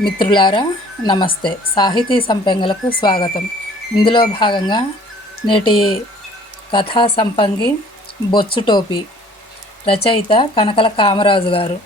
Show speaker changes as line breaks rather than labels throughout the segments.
మిత్రులారా నమస్తే. సాహితీ సంపెంగలకు స్వాగతం. ఇందులో భాగంగా నేటి కథా సంపంగి బొచ్చు టోపీ రచయిత కనకల కామరాజు గారు.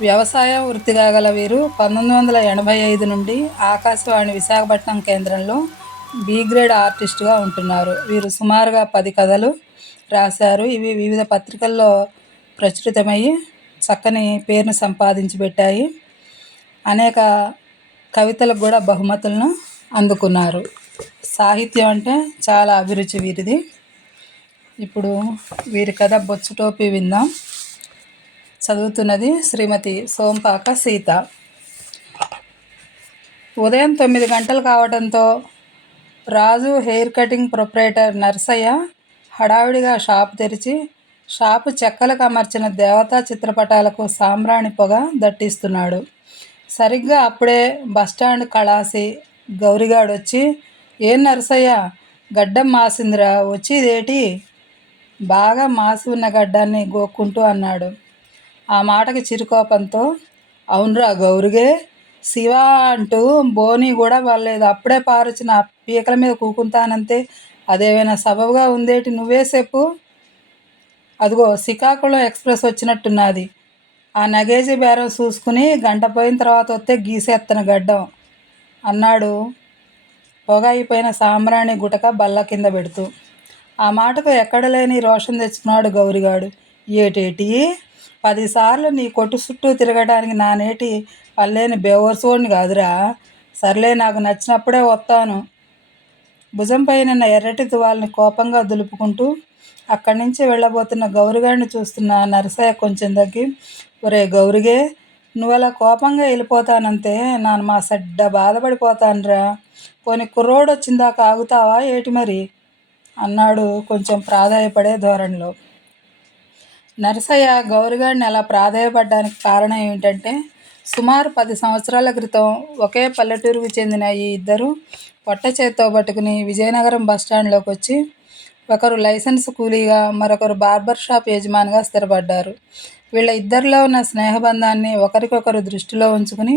వ్యవసాయ వృత్తిగా గల వీరు పంతొమ్మిది వందల ఎనభై ఐదు నుండి ఆకాశవాణి విశాఖపట్నం కేంద్రంలో బి గ్రేడ్ ఆర్టిస్టుగా ఉంటున్నారు. వీరు సుమారుగా పది కథలు రాశారు. ఇవి వివిధ పత్రికల్లో ప్రచురితమయ్యి చక్కని పేరును సంపాదించి పెట్టాయి. అనేక కవితలకు కూడా బహుమతులను అందుకున్నారు. సాహిత్యం అంటే చాలా అభిరుచి వీరిది. ఇప్పుడు వీరి కథ బొచ్చు టోపీ విందాం. చదువుతున్నది శ్రీమతి సోంపాక సీత. ఉదయం తొమ్మిది గంటలు కావడంతో Raju hair cutting proprietor Narsaiah హడావిడిగా షాపు తెరిచి షాపు చెక్కలకు అమర్చిన దేవతా చిత్రపటాలకు సాంబ్రాణి పొగ దట్టిస్తున్నాడు. సరిగ్గా అప్పుడే బస్టాండ్ కళాసి గౌరిగాడొచ్చి ఏం నరసయ్య గడ్డం మాసిందిరా వచ్చేదేటి బాగా మాసి ఉన్న గడ్డాన్ని గోక్కుంటూ అన్నాడు. ఆ మాటకి చిరుకోపంతో అవునరా గౌరిగే శివ అంటూ బోని కూడా వాళ్ళేది అప్పుడే పారొచ్చిన పీకల మీద కూకుంటానంతే. అదేమైనా సబబుగా ఉందేటి నువ్వే చెప్పు. అదిగో శ్రీకాకుళం ఎక్స్ప్రెస్ వచ్చినట్టున్నది. ఆ నగేజీ బేరం చూసుకుని గంట పోయిన తర్వాత వస్తే గీసేత్తన గడ్డం. అన్నాడు పొగ అయిపోయిన సాంబ్రాణి గుటక బల్ల కింద పెడుతూ. ఆ మాటకు ఎక్కడ లేని రోషన్ తెచ్చుకున్నాడు గౌరిగాడు. ఏటేటి? పదిసార్లు నీ కొట్టు చుట్టూ తిరగడానికి నానేటి పల్లేని బేవర్సోడిని కాదురా. సర్లే నాకు నచ్చినప్పుడే వస్తాను. భుజంపై నిన్న ఎర్రటి తువాల్ని కోపంగా దులుపుకుంటూ అక్కడి నుంచి వెళ్ళబోతున్న గౌరిగాడిని చూస్తున్న నరసయ్య కొంచెం తగ్గి ఒరే గౌరిగే నువ్వు అలా కోపంగా వెళ్ళిపోతానంతే నాను మా సడ్డ బాధపడిపోతానురా. పోనీ కుర్రోడు వచ్చిందాక ఆగుతావా ఏటి మరి? అన్నాడు కొంచెం ప్రాధాయపడే ధోరణిలో. నరసయ్య గౌరిగాడిని అలా ప్రాధాయపడడానికి కారణం ఏమిటంటే సుమారు పది సంవత్సరాల క్రితం ఒకే పల్లెటూరుకు చెందిన ఈ ఇద్దరు పొట్ట చేత్తో పట్టుకుని విజయనగరం బస్టాండ్లోకి వచ్చి ఒకరు లైసెన్స్ కూలీగా మరొకరు బార్బర్ షాప్ యజమానిగా స్థిరపడ్డారు. వీళ్ళ ఇద్దరిలో ఉన్న స్నేహబంధాన్ని ఒకరికొకరు దృష్టిలో ఉంచుకుని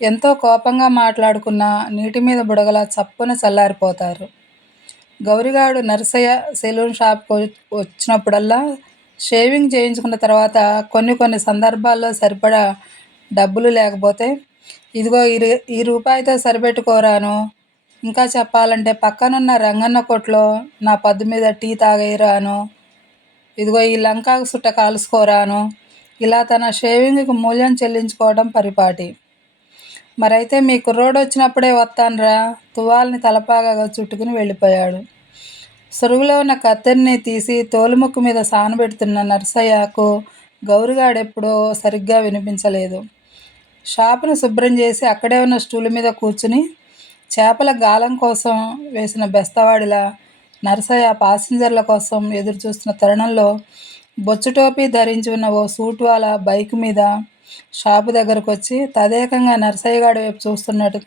ఎంతో కోపంగా మాట్లాడుకున్న నీటి మీద బుడగల చప్పున చల్లారిపోతారు. గౌరిగాడు నరసయ్య సెలూన్ షాప్కి వచ్చినప్పుడల్లా షేవింగ్ చేయించుకున్న తర్వాత కొన్ని కొన్ని సందర్భాల్లో సరిపడా డబ్బులు లేకపోతే ఇదిగో ఈ ఈ రూపాయితో సరిపెట్టుకోరాను. ఇంకా చెప్పాలంటే పక్కనున్న రంగన్న కొట్లో నా పద్దు మీద టీ తాగేరాను. ఇదిగో ఈ లంకాకు సుట్ట కాలుసుకోరాను. ఇలా తన షేవింగ్కి మూల్యం చెల్లించుకోవడం పరిపాటి. మరైతే మీ కుర్రోడు వచ్చినప్పుడే వస్తానురా తువాల్ని తలపాగా చుట్టుకుని వెళ్ళిపోయాడు. సొరుగులో ఉన్న కత్తెర్ని తీసి తోలుముక్కు మీద సానబెడుతున్న నర్సయ్యకు గౌరిగాడెప్పుడో సరిగ్గా వినిపించలేదు. షాపును శుభ్రం చేసి అక్కడే ఉన్న స్టూల్ మీద కూర్చుని చేపల గాలం కోసం వేసిన బెస్తవాడిలా నరసయ్య పాసింజర్ల కోసం ఎదురు చూస్తున్న తరుణంలో బొచ్చు టోపీ ధరించి ఉన్న ఓ సూట్ వాళ్ళ బైక్ మీద షాపు దగ్గరకు వచ్చి తదేకంగా నరసయ్య గారి వైపు చూస్తున్నట్టు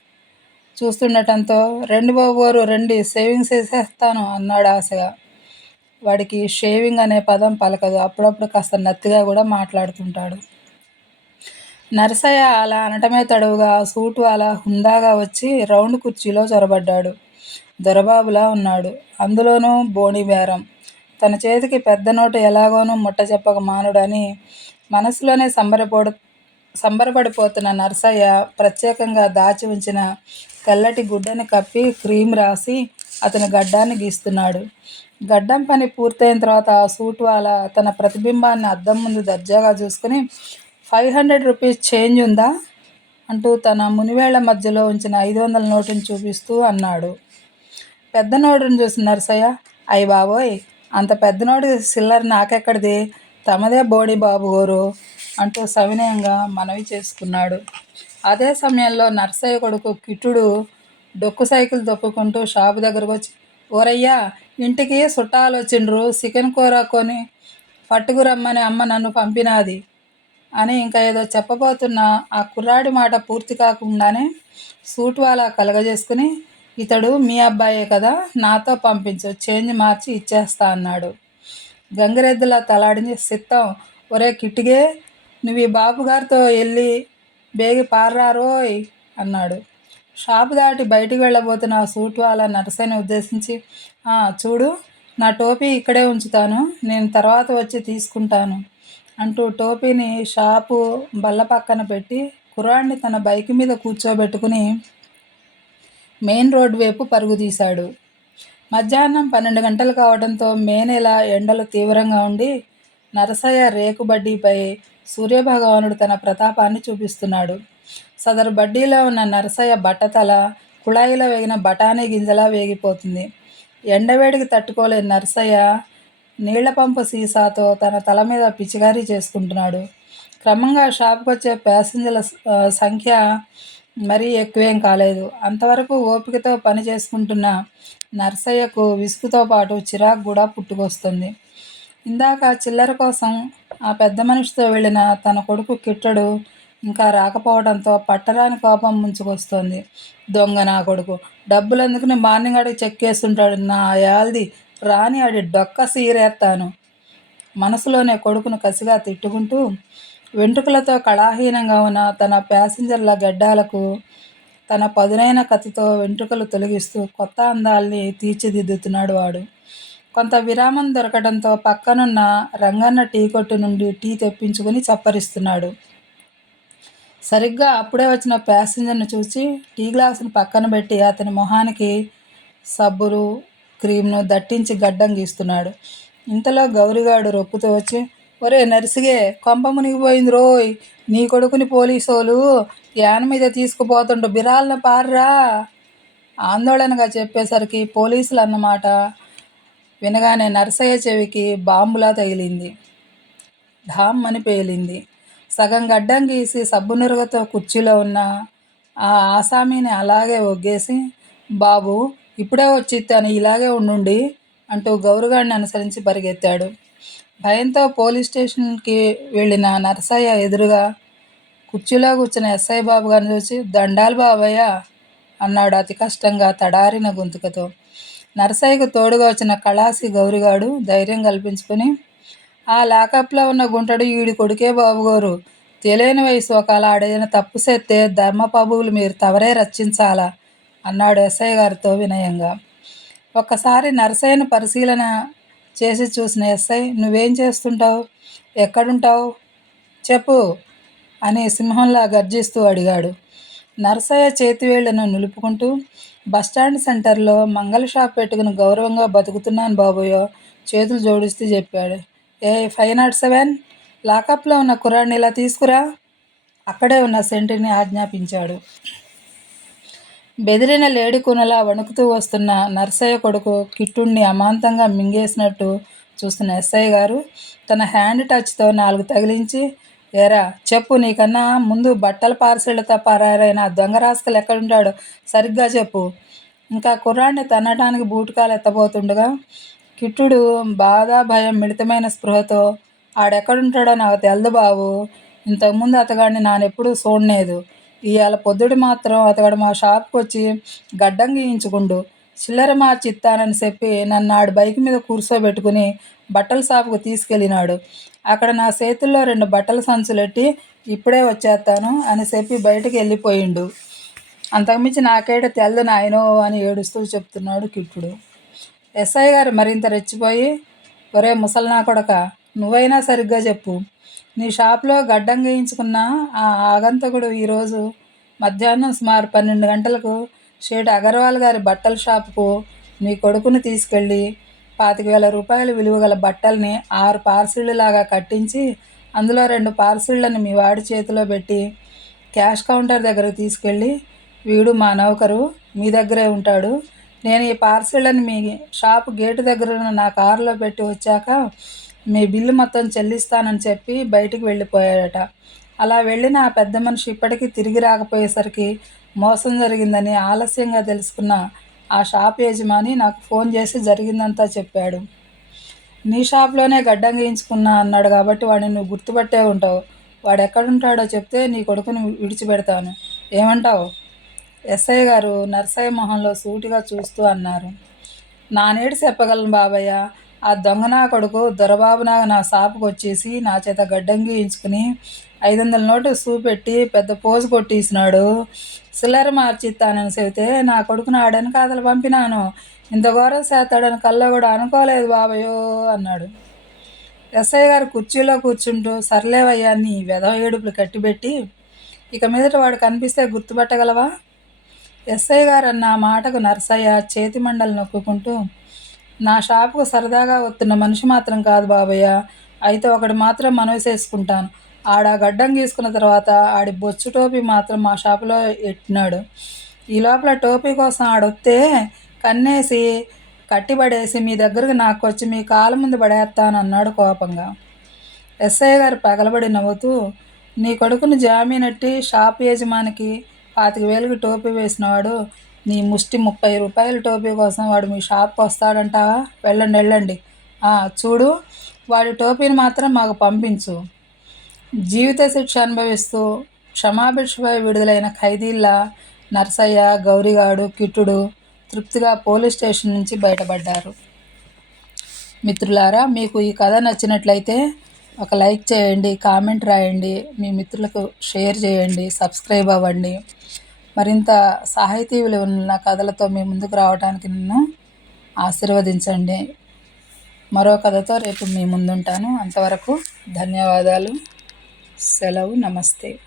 చూస్తుండటంతో రెండు బాబోరు రండి షేవింగ్ చేసేస్తాను అన్నాడు ఆశగా. వాడికి షేవింగ్ అనే పదం పలకదు అప్పుడప్పుడు కాస్త నత్తిగా కూడా మాట్లాడుతుంటాడు. నరసయ్య అలా అనటమే తడవుగా సూట్ అలా హుందాగా వచ్చి రౌండ్ కుర్చీలో చొరబడ్డాడు. దొరబాబులా ఉన్నాడు. అందులోనూ బోణి బేరం. తన చేతికి పెద్ద నోటు ఎలాగోనూ ముట్ట చెప్పక మానుడని మనసులోనే సంబరపడు సంబరపడిపోతున్న నర్సయ్య ప్రత్యేకంగా దాచి ఉంచిన తెల్లటి గుడ్డని కప్పి క్రీమ్ రాసి అతని గడ్డాన్ని గీస్తున్నాడు. గడ్డం పని పూర్తయిన తర్వాత ఆ సూట్ వాళ్ళ తన ప్రతిబింబాన్ని అద్దం ముందు దర్జాగా చూసుకుని ఫైవ్ హండ్రెడ్ రూపీస్ చేంజ్ ఉందా? అంటూ తన మునివేళ్ళ మధ్యలో ఉంచిన ఐదు వందల నోటుని చూపిస్తూ అన్నాడు. పెద్దనోడుని చూసి నరసయ్య అయ్య బాబోయ్ అంత పెద్దనోడు సిల్లర్ నాకెక్కడిది? తమదే బోడి బాబు గోరు అంటూ సవినయంగా మనవి చేసుకున్నాడు. అదే సమయంలో నర్సయ్య కొడుకు కిట్టుడు డొక్కు సైకిల్ తొప్పుకుంటూ షాపు దగ్గరకు వచ్చి ఓరయ్యా ఇంటికి చుట్టాలు వచ్చిండ్రు చికెన్ కూర కొని పట్టుకురమ్మని అమ్మ నన్ను పంపినాది అని ఇంకా ఏదో చెప్పబోతున్న ఆ కుర్రాడి మాట పూర్తి కాకుండానే సూట్ వాళ్ళ కలగజేసుకుని ఇతడు మీ అబ్బాయే కదా నాతో పంపించు చేంజ్ మార్చి ఇచ్చేస్తా అన్నాడు. గంగిరెద్దులా తలాడిని సిత్తం ఒరే కిట్టిగే నువ్వు ఈ బాబుగారితో వెళ్ళి బేగి పార్రారోయ్ అన్నాడు. షాపు దాటి బయటికి వెళ్ళబోతున్న ఆ సూట్ వాళ్ళ నరసయ్యని ఉద్దేశించి చూడు నా టోపీ ఇక్కడే ఉంచుతాను నేను తర్వాత వచ్చి తీసుకుంటాను అంటూ టోపీని షాపు బల్ల పక్కన పెట్టి కుర్రాడిని తన బైక్ మీద కూర్చోబెట్టుకుని మెయిన్ రోడ్ వైపు పరుగు తీశాడు. మధ్యాహ్నం పన్నెండు గంటలు కావడంతో మే నెల ఎండలు తీవ్రంగా ఉండి నరసయ్య రేకు బడ్డీపై సూర్యభగవానుడు తన ప్రతాపాన్ని చూపిస్తున్నాడు. సదరు బడ్డీలో ఉన్న నరసయ్య బట్టతల కుళాయిలో వేగిన బఠానీ గింజలా వేగిపోతుంది. ఎండవేడికి తట్టుకోలేని నరసయ్య నీళ్ళ పంపు సీసాతో తన తల మీద పిచికారీ చేసుకుంటున్నాడు. క్రమంగా షాప్కి వచ్చే ప్యాసింజర్ల సంఖ్య మరీ ఎక్కువేం కాలేదు. అంతవరకు ఓపికతో పని చేసుకుంటున్న నర్సయ్యకు విసుగుతో పాటు చిరాకు కూడా పుట్టుకొస్తుంది. ఇందాక చిల్లర కోసం ఆ పెద్ద మనిషితో వెళ్ళిన తన కొడుకు కిట్టడు ఇంకా రాకపోవడంతో పట్టరాని కోపం ముంచుకొస్తుంది. దొంగ నా కొడుకు డబ్బులు అందుకుని మార్నింగ్ అడిగి చెక్ చేస్తుంటాడు? నా యాల్ది రాని ఆడి డొక్క సీరేస్తాను మనసులోనే కొడుకును కసిగా తిట్టుకుంటూ వెంట్రుకలతో కళాహీనంగా ఉన్న తన ప్యాసింజర్ల గడ్డాలకు తన పదునైన కత్తితో వెంట్రుకలు తొలగిస్తూ కొత్త అందాల్ని తీర్చిదిద్దుతున్నాడు వాడు. కొంత విరామం దొరకడంతో పక్కనున్న రంగన్న టీ కొట్టు నుండి టీ తెప్పించుకుని చప్పరిస్తున్నాడు. సరిగ్గా అప్పుడే వచ్చిన ప్యాసింజర్ను చూసి టీ గ్లాసును పక్కన పెట్టి అతని మొహానికి సబ్బులు క్రీమ్ను దట్టించి గడ్డం గీస్తున్నాడు. ఇంతలో గౌరిగాడు రొప్పుతూ వచ్చి ఒరే నర్సిగే కొంప మునిగిపోయింది రోయ్. నీ కొడుకుని పోలీసోలు యాన మీద తీసుకుపోతుండు. బిరాలను పార్రా. ఆందోళనగా చెప్పేసరికి పోలీసులు అన్నమాట వినగానే నర్సయ్య చెవికి బాంబులా తగిలింది. ఢామ్ అని పేలింది. సగం గడ్డం గీసి సబ్బునురుగతో కుర్చీలో ఉన్న ఆ ఆసామీని అలాగే ఒగ్గేసి బాబు ఇప్పుడే వచ్చి తను ఇలాగే ఉండుండి అంటూ గౌరుగాడిని అనుసరించి పరిగెత్తాడు. భయంతో పోలీస్ స్టేషన్కి వెళ్ళిన నరసయ్య ఎదురుగా కుర్చీలో కూర్చున్న ఎస్ఐ బాబు గారిని చూసి దండాలు బాబయ్య అన్నాడు అతి కష్టంగా తడారిన గొంతుకతో. నరసయ్యకు తోడుగా వచ్చిన కళాసి గౌరిగాడు ధైర్యం కల్పించుకొని ఆ లాకప్లో ఉన్న గుంటడు ఈడి కొడుకే బాబుగారు తెలియని వయసు ఒకవేళ ఆడేదైనా తప్పు చేస్తే ధర్మపబువులు మీరు తవరే రచించాలా అన్నాడు ఎస్ఐ గారితో వినయంగా. ఒక్కసారి నరసయ్యను పరిశీలన చేసి చూసిన ఎస్ఐ నువ్వేం చేస్తుంటావు? ఎక్కడుంటావు? చెప్పు అని సింహంలా గర్జిస్తూ అడిగాడు. నరసయ్య చేతివేళ్ళను నిలుపుకుంటూ బస్టాండ్ సెంటర్లో మంగళ షాప్ పెట్టుకుని గౌరవంగా బతుకుతున్నాను బాబోయో చేతులు జోడిస్తూ చెప్పాడు. ఏ ఫైవ్ నాట్ సెవెన్ లాకప్లో ఉన్న కుర్రాడిని ఇలా తీసుకురా. అక్కడే ఉన్న సెంటర్ని ఆజ్ఞాపించాడు. బెదిరిన లేడి వణుకుతూ వస్తున్న నర్సయ్య కొడుకు కిట్టుణ్ణి అమాంతంగా మింగేసినట్టు చూస్తున్న ఎస్ఐ గారు తన హ్యాండ్ టచ్తో నాలుగు తగిలించి ఏరా చెప్పు నీకన్నా ముందు బట్టల పార్సెళ్ళతో పరారైన ఆ దొంగ రాసుకలు ఎక్కడుంటాడో? సరిగ్గా చెప్పు. ఇంకా కుర్రాడిని తన్నటానికి బూటకాలు ఎత్తబోతుండగా కిట్టుడు బాధ భయం మిళితమైన స్పృహతో ఆడెక్కడుంటాడో నాకు తెలదు బాబు. ఇంతకుముందు అతగాడిని నానెప్పుడు చూడలేదు. ఇవాళ పొద్దుడు మాత్రం అతగాడు మా షాప్కి వచ్చి గడ్డం గీయించుకుండు. చిల్లర మార్చి ఇస్తానని చెప్పి నన్ను ఆడు బైక్ మీద కూర్చోబెట్టుకుని బట్టల షాపుకు తీసుకెళ్ళినాడు. అక్కడ నా చేతుల్లో రెండు బట్టల సంచులెట్టి ఇప్పుడే వచ్చేస్తాను అని చెప్పి బయటకు వెళ్ళిపోయిండు. అంతకుమించి నాకేట తెల్దు నాయనో అని ఏడుస్తూ చెప్తున్నాడు కిట్టుడు. ఎస్ఐ గారు మరింత రెచ్చిపోయి ఒరే ముసల్నా కొడక నువ్వైనా సరిగ్గా చెప్పు. నీ షాప్లో గడ్డం గీయించుకున్న ఆ ఆగంతకుడు ఈరోజు మధ్యాహ్నం సుమారు పన్నెండు గంటలకు షేట్ అగర్వాల్ గారి బట్టల షాపుకు నీ కొడుకుని తీసుకెళ్ళి పాతిక వేల రూపాయల విలువ గల బట్టల్ని ఆరు పార్సిళ్ళు లాగా కట్టించి అందులో రెండు పార్సిళ్ళని మీ వాడి చేతిలో పెట్టి క్యాష్ కౌంటర్ దగ్గరకు తీసుకెళ్ళి వీడు మా నౌకరు మీ దగ్గరే ఉంటాడు. నేను ఈ పార్సిళ్ళని మీ షాప్ గేటు దగ్గర ఉన్న నా కారులో పెట్టి వచ్చాక మీ బిల్లు మొత్తం చెల్లిస్తానని చెప్పి బయటికి వెళ్ళిపోయాడట. అలా వెళ్ళిన ఆ పెద్ద మనిషి ఇప్పటికీ తిరిగి రాకపోయేసరికి మోసం జరిగిందని ఆలస్యంగా తెలుసుకున్న ఆ షాప్ యజమాని నాకు ఫోన్ చేసి జరిగిందంతా చెప్పాడు. నీ షాప్లోనే గడ్డం గీయించుకున్నా అన్నాడు కాబట్టి వాడిని నువ్వు గుర్తుపట్టే ఉంటావు. వాడు ఎక్కడుంటాడో చెప్తే నీ కొడుకుని విడిచిపెడతాను. ఏమంటావు? ఎస్ఐ గారు నర్సయ్య మొహంలో సూటిగా చూస్తూ అన్నారు. నానేడు చెప్పగలను బాబయ్య ఆ దొంగ నా కొడుకు దొరబాబునా నా షాపుకి వచ్చేసి నా చేత గడ్డం ఇంచుకుని ఐదు వందల నోటు చూపెట్టి పెద్ద పోజు కొట్టేసినాడు. సిల్లర మార్చిస్తానని చెబితే నా కొడుకుని ఆడని కాదలు పంపినాను. ఇంత ఘోరం చేస్తాడని కల్లో కూడా అనుకోలేదు బాబయ్యో అన్నాడు. ఎస్ఐ గారు కుర్చీలో కూర్చుంటూ సర్లేవయ్యా నీ వెధవ ఏడుపులు కట్టిబెట్టి ఇక మీదట వాడు కనిపిస్తే గుర్తుపట్టగలవా? ఎస్ఐ గారు అన్న మాటకు నర్సయ్య చేతి మండలు నొక్కుకుంటూ నా షాపుకు సరదాగా వస్తున్న మనిషి మాత్రం కాదు బాబయ్య. అయితే ఒకటి మాత్రం మనవి చేసుకుంటాను. ఆడ గడ్డం గీసుకున్న తర్వాత ఆడి బొచ్చు టోపీ మాత్రం మా షాపులో ఎట్టినాడు. ఈ లోపల టోపీ కోసం ఆడొస్తే కన్నేసి కట్టిపడేసి మీ దగ్గరకు నాకు వచ్చి మీ కాలు ముందు పడేస్తాను అన్నాడు కోపంగా. ఎస్ఐ గారు పగలబడి నవ్వుతూ నీ కొడుకుని జామీనట్టి షాప్ యజమానికి పాతిక వేలకు టోపీ వేసినవాడు నీ ముష్టి ముప్పై రూపాయల టోపీ కోసం వాడు మీ షాప్కి వస్తాడంటావా? వెళ్ళండి వెళ్ళండి. చూడు వాడి టోపీని మాత్రం మాకు పంపించు. జీవిత శిక్ష అనుభవిస్తూ క్షమాభిక్షపై విడుదలైన ఖైదీల్లా నర్సయ్య గౌరిగాడు కిట్టుడు తృప్తిగా పోలీస్ స్టేషన్ నుంచి బయటపడ్డారు. మిత్రులారా మీకు ఈ కథ నచ్చినట్లయితే ఒక లైక్ చేయండి కామెంట్ రాయండి మీ మిత్రులకు షేర్ చేయండి సబ్స్క్రైబ్ అవ్వండి. మరింత సాహితీ విలువ ఉన్న కథలతో మీ ముందుకు రావడానికి నన్ను ఆశీర్వదించండి. మరో కథతో రేపు మీ ముందుంటాను. అంతవరకు ధన్యవాదాలు. సెలవు. నమస్తే.